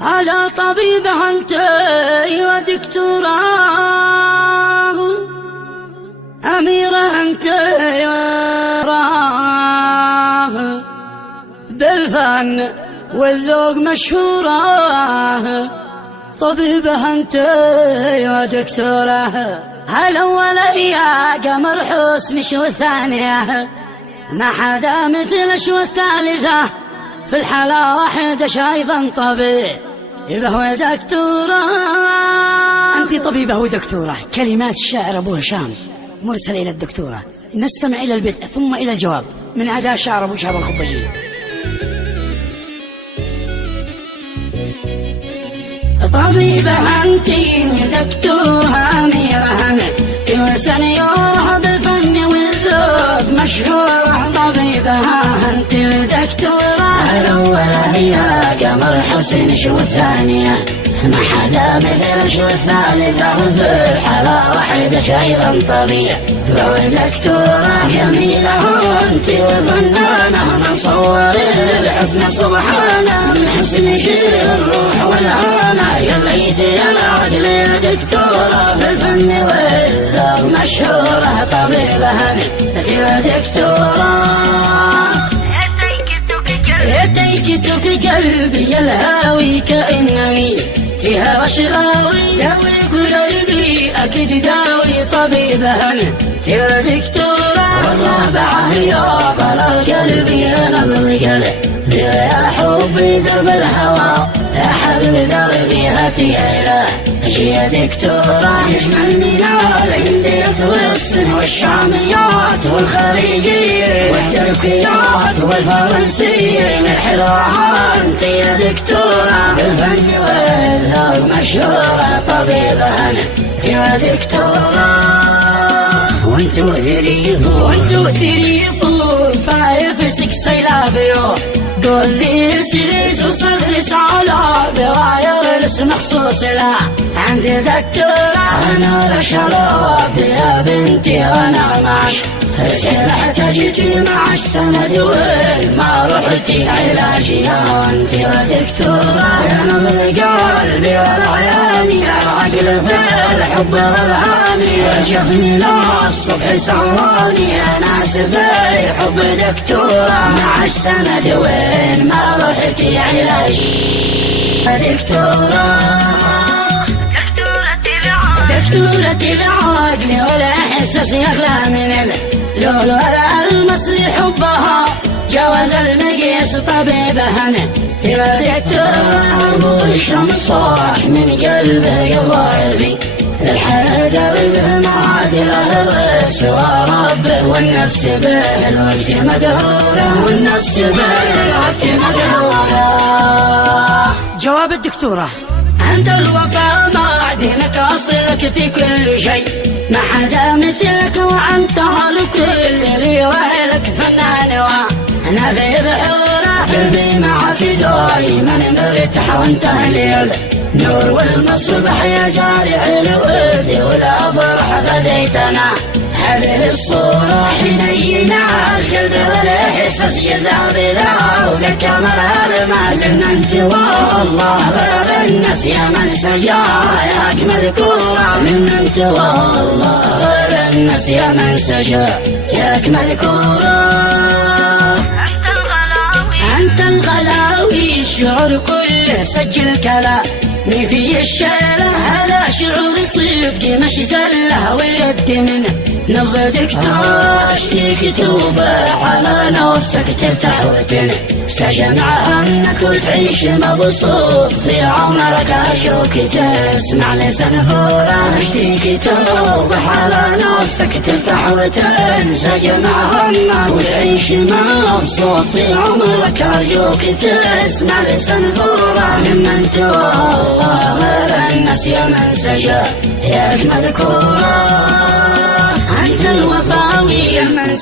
على طبيبة انت ودكتورة، أميرة انت راه بالفن والذوق مشهورة، طبيبة انت ودكتورة. هالأولى يا قمر حسنك والثانية ما حدا مثلش، والثالثة في الحالة واحدة أيضا طبيبة ودكتورة. أنت طبيبة ودكتورة، كلمات الشاعر أبو هشام مرسل إلى الدكتورة. نستمع إلى البدء ثم إلى الجواب من أداء شاعر أبو شهاب الخبجي. طبيبة أنت ودكتورة، أميرة أنت وسنيورة بالفن والذوق مشهورة. طبيبة أنت ودكتورة، الأولى هي قمر حسنش والثانية ما حدا مثلش، والثالثة في الحالة واحدة أيضا طبيعة ودكتورة. جميلة أنت وفنانة نصور الحسن سبحانه، من حسن شير الروح والعانة يليت يا العدل يا دكتورة بالفن والذوق مشهورة. طبيبة أنت ودكتورة، يتيكتك قلبي الهاوي كأنني فيها وشغاوي، داوي قلبي أكيد داوي. طبيبة أنت ودكتورة، والرابعة هي غلا قلبي أنا بالقلب يا حبي درب الهوى، يا حبيب دربي هاتي إله يا دكتورة. يجمل من الهندية والصين والشاميات والخليجية والتركيات والفرنسية الحلوة انت يا دكتورة بالفن والذوق مشهورة. طبيبة انت يا دكتورة، وانتو ثريفو 5 6 I love you. قول لي سيريس وصدري سعلا بغاير الاسم مخصوص لا عندي دكتورة. انا لشراب يا بنتي انا معش سرحت جيتي معش سند وين ما رحتي علاجي يا انت ودكتورة. انا بالقلب والعيان العقل في الحب والهاني والجفن للصبح سهراني. انا سفي حب دكتورة معش سند وين ما رحتي علاجي دكتورة. دكتورة العقل ولا احساس يغلى من اللولو على المصري حبها جواز المقياس. طبيبة أنا ترى دكتورة، أبو هشام صاح من قلبه يضاعفي الحياة قلبه معادله سوى ربه، والنفس به الوقت مدهورة، والنفس به الوقت مدهورة. جواب الدكتورة، عند الوفاء معدنك أصلك في كل شيء، ما حدا مثلك وعنتها لكل لي وهلك فنان. وأنا في بحورة قلبي معك دايما مرتاح وانت الليل نور والمصبح يا جاري الود والأفرح فديتنا. هذه الصورة حنينة القلب والإحساس يذهب ذا ولك كمال المازن. أنت والله غير الناس يا من سجاياك مذكورة، من أنت والله غير الناس يا من سجاياك مذكورة. أنت الغلاوي شعر كله سجل كلامي في الشارع، هذا شعور صدق مش زله ويد منه نبض دكتور. اشتيك توبة على نفسك ترتاح وتنسجم عنك وتعيش مبسوط في عمرك. ارجوك تسمع لسان فورة، اشتيك توبة على نفسك ترتاح وتنسجم عنك وتعيش مبسوط في عمرك. ارجوك تسمع لسان فورة، ممن والله غير الناس يا من سجاياك مذكورة. أنت الوفاوي يا من